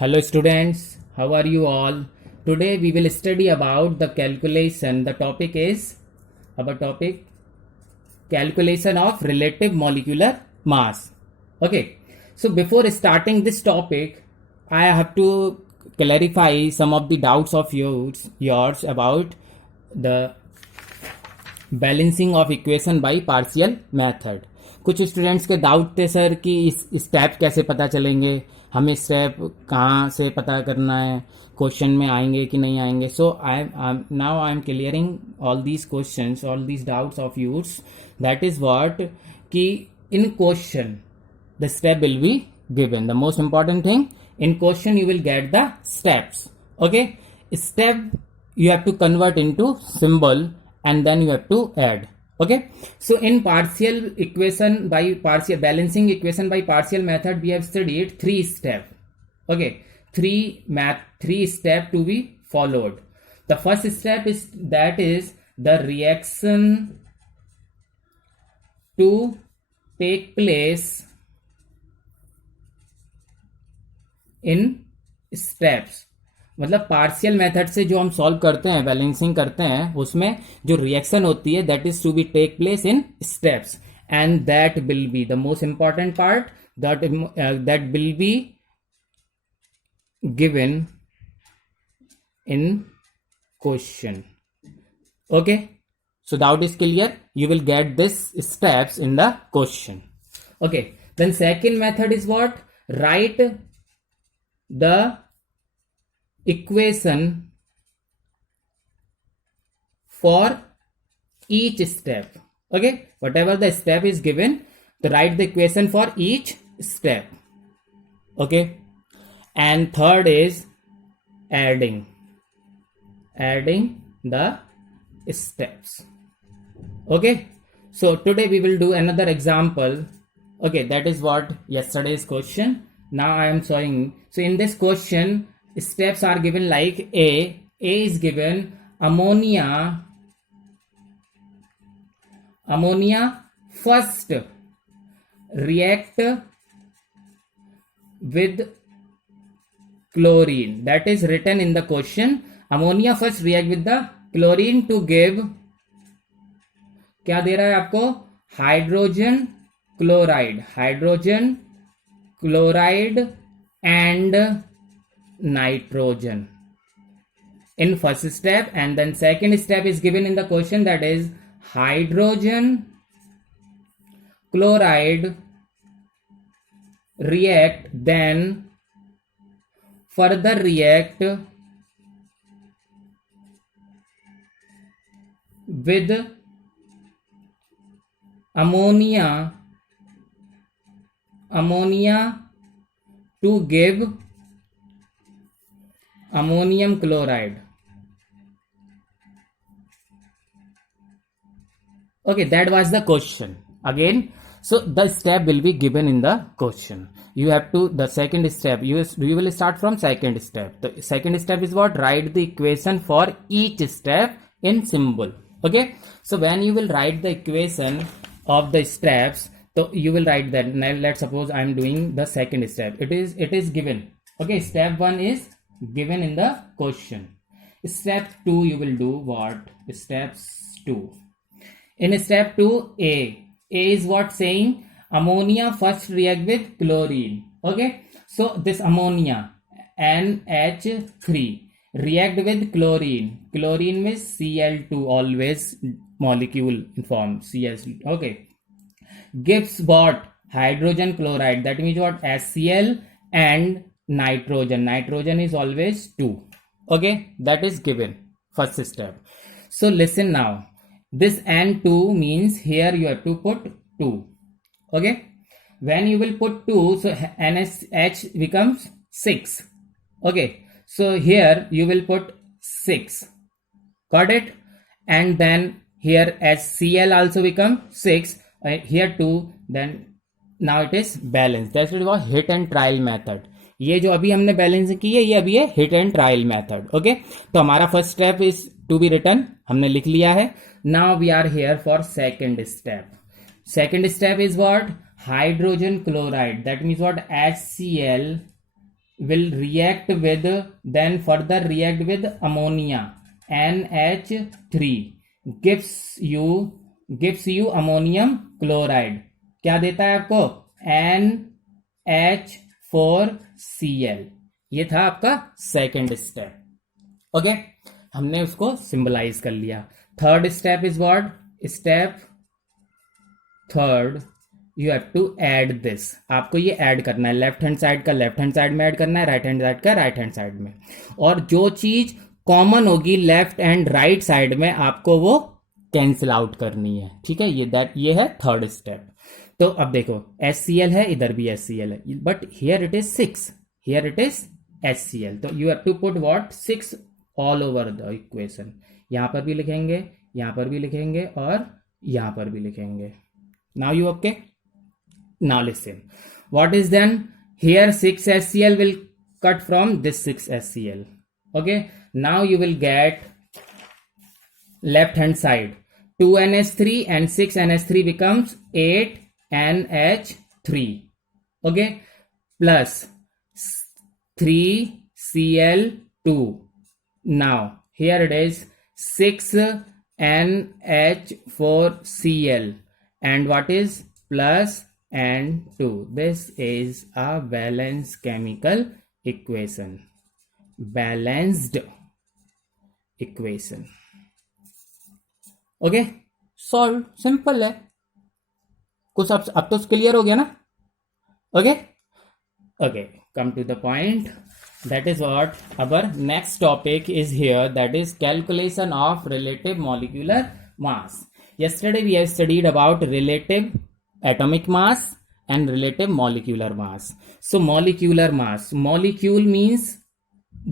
Hello students, how are you all? Today we will study about the calculation. The topic is our topic calculation of relative molecular mass. Okay, so before starting this topic, I have to clarify some of the doubts of yours about the balancing of equation by partial method. कुछ students के doubt थे sir कि इस step कैसे पता चलेंगे, हमें step कहाँ से पता करना है, क्वेश्चन में आएंगे कि नहीं आएंगे. So I am clearing all these questions, all these doubts of yours. That is what कि in question the step will be given. The most important thing, in question you will get the steps. Okay, step you have to convert into symbol and then you have to add. Okay, so in partial equation by partial balancing equation by partial method we have studied three step. Okay, three step to be followed. The first step is the reaction to take place in steps. मतलब partial method से जो हम solve करते हैं, balancing करते हैं, उसमें जो रिएक्शन होती है that is to be take place in steps and that will be the most important part that will be given in question. Okay, so doubt is clear, you will get this steps in the question. Okay, then second method is what? Write the equation for each step. Okay, whatever the step is given, to write the equation for each step. Okay, and third is adding the steps. Okay, so today we will do another example. Okay, that is what yesterday's question. Now I am showing. So in this question, steps are given like A is given ammonia first react with chlorine. That is written in the question. Ammonia first react with the chlorine to give, क्या दे रहा है आपको? Hydrogen chloride and nitrogen in first step, and then second step is given in the question, that is hydrogen chloride react, then further react with ammonia to give ammonium chloride. Okay, that was the question again. So the step will be given in the question. You have to, the second step, you will start from second step. The second step is what? Write the equation for each step in symbol. Okay, so when you will write the equation of the steps, so you will write that. Now let's suppose I am doing the second step. It is given. Okay, step 1 is given in the question. Step 2 you will do what? Steps 2. In step 2, A is what? Saying ammonia first react with chlorine. Okay, so this ammonia NH3 react with chlorine. Chlorine means Cl2, always molecule in form Cl2. Okay, gives what? Hydrogen chloride. That means what? HCl and nitrogen is always 2. Okay, that is given first step. So listen now, this N2 means here you have to put 2. Okay, when you will put 2, so NH becomes 6. Okay, so here you will put 6. Got it? And then here HCl also become 6. Here 2, then now it is balanced. That's what was hit and trial method. ये जो अभी हमने balance की है, ये अभी है hit and trial method. Okay, तो हमारा first step is to be written, हमने लिख लिया है. Now we are here for second step. Second step is what? Hydrogen chloride. That means what? HCl will react with, then further react with ammonia NH3 gives you ammonium chloride. क्या देता है आपको? NH4Cl. ये था आपका second step. Okay, हमने उसको symbolize कर लिया. Third step is what? Step third, you have to add this. आपको ये ऐड करना है. लेफ्ट हैंड साइड का लेफ्ट हैंड साइड में ऐड करना है, राइट हैंड साइड का राइट हैंड साइड में. और जो चीज कॉमन होगी लेफ्ट एंड राइट साइड में, आपको वो कैंसिल आउट करनी है. ठीक है, ये है थर्ड स्टेप. तो अब देखो, HCl है, इधर भी HCl है, but here it is 6, here it is HCl. तो you have to put what? 6 all over the equation. यहां पर भी लिखेंगे, यहां पर भी लिखेंगे, और यहां पर भी लिखेंगे. Now you okay? Now listen. What is then? Here 6HCl will cut from this 6HCl. Okay. Now you will get left hand side 2NH3 and 6NH3 becomes 8NH3. Okay. Plus 3Cl2. Now here it is 6NH4Cl and what is plus and 2. This is a balanced chemical equation. Balanced equation. Okay, solved. Simple है. कुछ अब तो clear हो गया ना? Okay, okay. Come to the point. That is what our next topic is here. That is calculation of relative molecular mass. Yesterday we have studied about relative atomic mass and relative molecular mass. So molecular mass, molecule means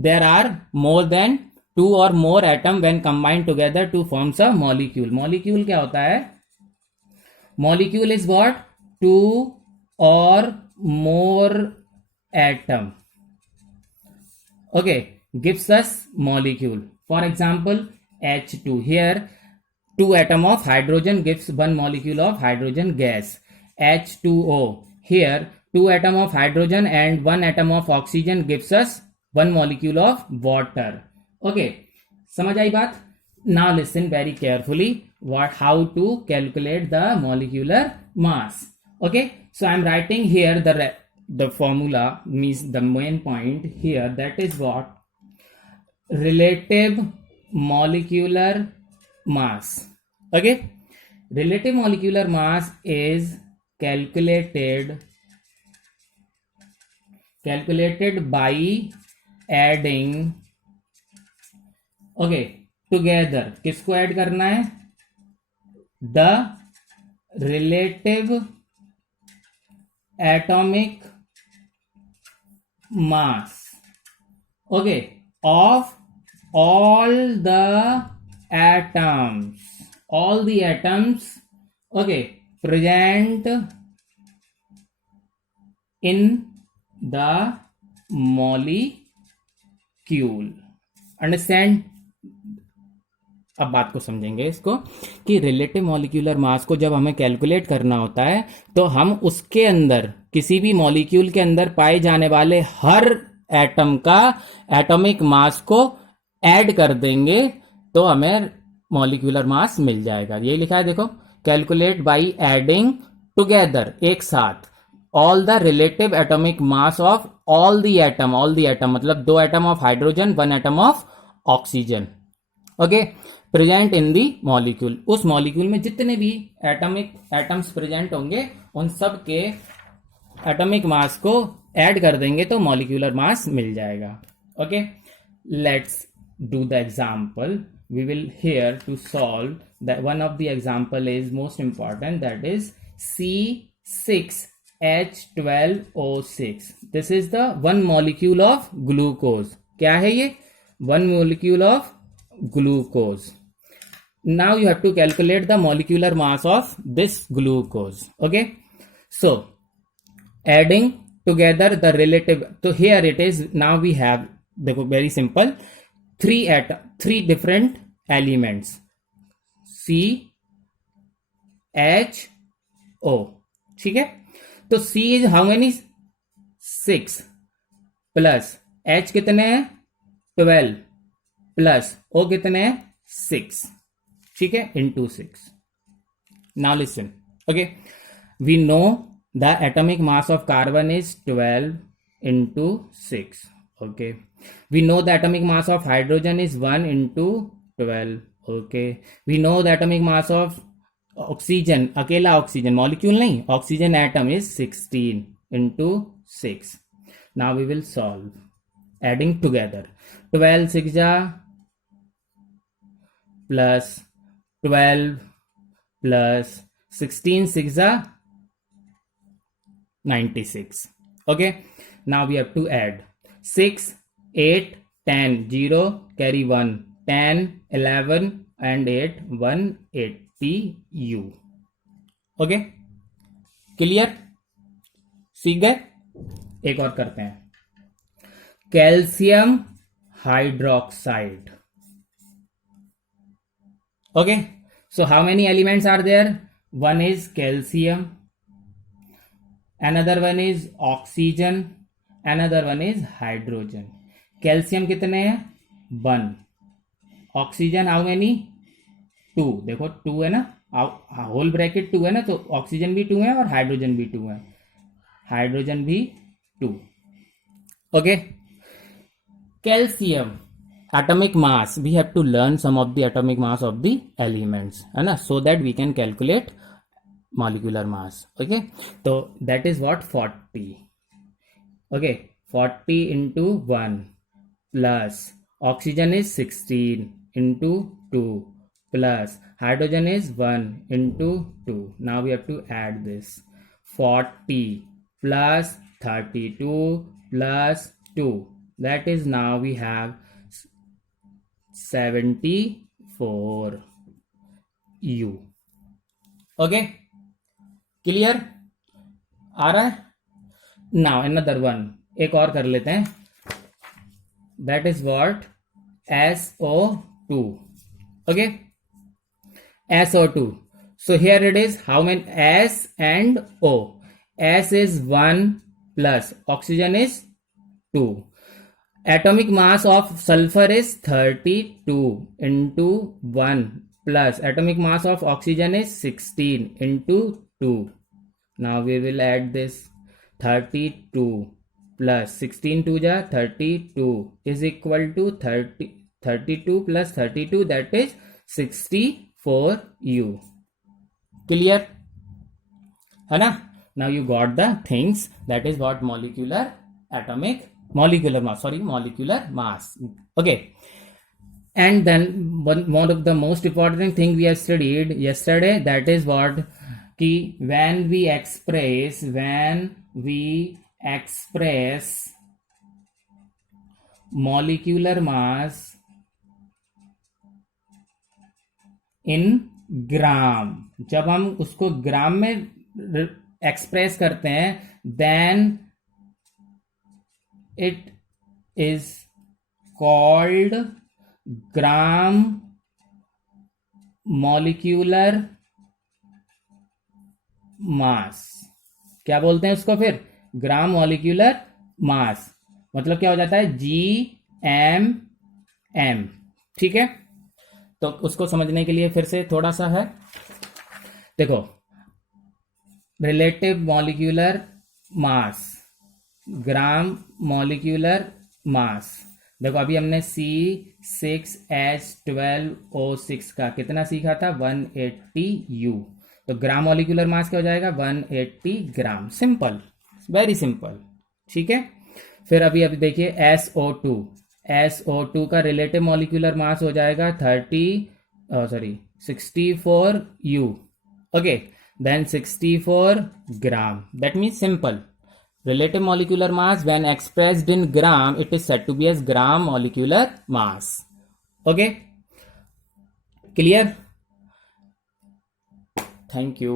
there are more than 2 or more atom when combined together to forms a molecule. Molecule क्या होता है? Molecule is what? 2 or more atom. Okay, gives us molecule. For example, H2. Here 2 atom of hydrogen gives 1 molecule of hydrogen gas. H2O. Here 2 atom of hydrogen and 1 atom of oxygen gives us 1 molecule of water. Okay, समझ आई बात? Now listen very carefully how to calculate the molecular mass. Okay, so I am writing here the formula, means the main point here, that is what? Relative molecular mass. Okay, relative molecular mass is calculated by adding, okay, together. किसको add करना है? The relative atomic mass, okay, of all the atoms, okay, present in the molecule. Understand? अब बात को समझेंगे इसको कि relative molecular mass को जब हमें कैलकुलेट करना होता है तो हम उसके अंदर, किसी भी मॉलिक्यूल के अंदर पाए जाने वाले हर एटम का एटॉमिक मास को ऐड कर देंगे तो हमें मॉलिक्यूलर मास मिल जाएगा. यही लिखा है देखो, कैलकुलेट बाय एडिंग टुगेदर, एक साथ, all the relative atomic mass of all the atom मतलब 2 atom of hydrogen, 1 atom of oxygen, okay, present in the molecule. उस मॉलिक्यूल में जितने भी एटम्स प्रेजेंट होंगे उन सब के एटॉमिक मास को ऐड कर देंगे तो मॉलिक्यूलर मास मिल जाएगा. Okay, let's do the example. We will here to solve that. One of the example is most important, that is C6H12O6. This is the one molecule of glucose. क्या है ये? One molecule of glucose. Now you have to calculate the molecular mass of this glucose. Okay, so adding together the relative, so here it is. Now we have, देखो, very simple, three different elements, CHO. ठीक है, तो C is how many? 6 plus H कितने हैं 12 plus O कितने हैं 6, ठीक है, into 6. Now listen, okay, we know the atomic mass of carbon is 12 into 6. Okay, we know the atomic mass of hydrogen is 1 into 12. Okay, we know the atomic mass of oxygen, अकेला oxygen molecule नहीं, oxygen atom is 16 into 6. Now we will solve adding together. 12 6 ja plus 12 plus 16 6 ja 96. Okay, now we have to add 6 8 10 0 carry 1 10 11 and 8 180 u. Okay, clear, सीख गए. एक और करते हैं, calcium hydroxide. Okay, so how many elements are there? One is calcium, another one is oxygen, another one is hydrogen. Calcium कितने हैं 1, oxygen how many 2, देखो 2 है ना, होल ब्रैकेट 2 है ना, तो ऑक्सीजन भी 2 है और हाइड्रोजन भी 2 है, हाइड्रोजन भी 2. Okay, calcium atomic mass, we have to learn some of the atomic mass of the elements, है ना, so that we can calculate molecular mass. Okay, so that is what 40. Okay, 40 into 1 plus oxygen is 16 into 2 plus hydrogen is 1 into 2. Now we have to add this 40 plus 32 plus 2, that is now we have 74 u. Okay, clear, आ रहा है. Now another one, एक और कर लेते हैं, that is what SO2. Okay, SO2. So here it is, how many S and O. S is 1 plus oxygen is 2. Atomic mass of sulfur is 32 into 1 plus atomic mass of oxygen is 16 into 2. Now we will add this 32 plus 16 2 ja 32 is equal to 32 plus 32, that is 64 u. Clear, है ना. Now you got the things, that is what molecular mass. Okay, and then one of the most important thing we have studied yesterday, that is what ki when we express molecular mass in ग्राम, जब हम उसको ग्राम में express करते हैं, then it is called gram molecular mass. क्या बोलते हैं उसको फिर, ग्राम मॉलिक्यूलर मास. मतलब क्या हो जाता है GMM. ठीक है, तो उसको समझने के लिए फिर से थोड़ा सा है, देखो, relative molecular mass, gram molecular mass. देखो अभी हमने C6H12O6 का कितना सीखा था 180 U. तो ग्राम मॉलिक्यूलर मास क्या हो जाएगा 180 ग्राम. Simple, very simple. ठीक है, फिर अभी देखिए SO2 का रिलेटिव मॉलिक्यूलर मास हो जाएगा 64 U. Okay, then 64 gram. That means simple, relative molecular mass when expressed in gram, it is said to be as gram molecular mass. Okay, clear? Thank you.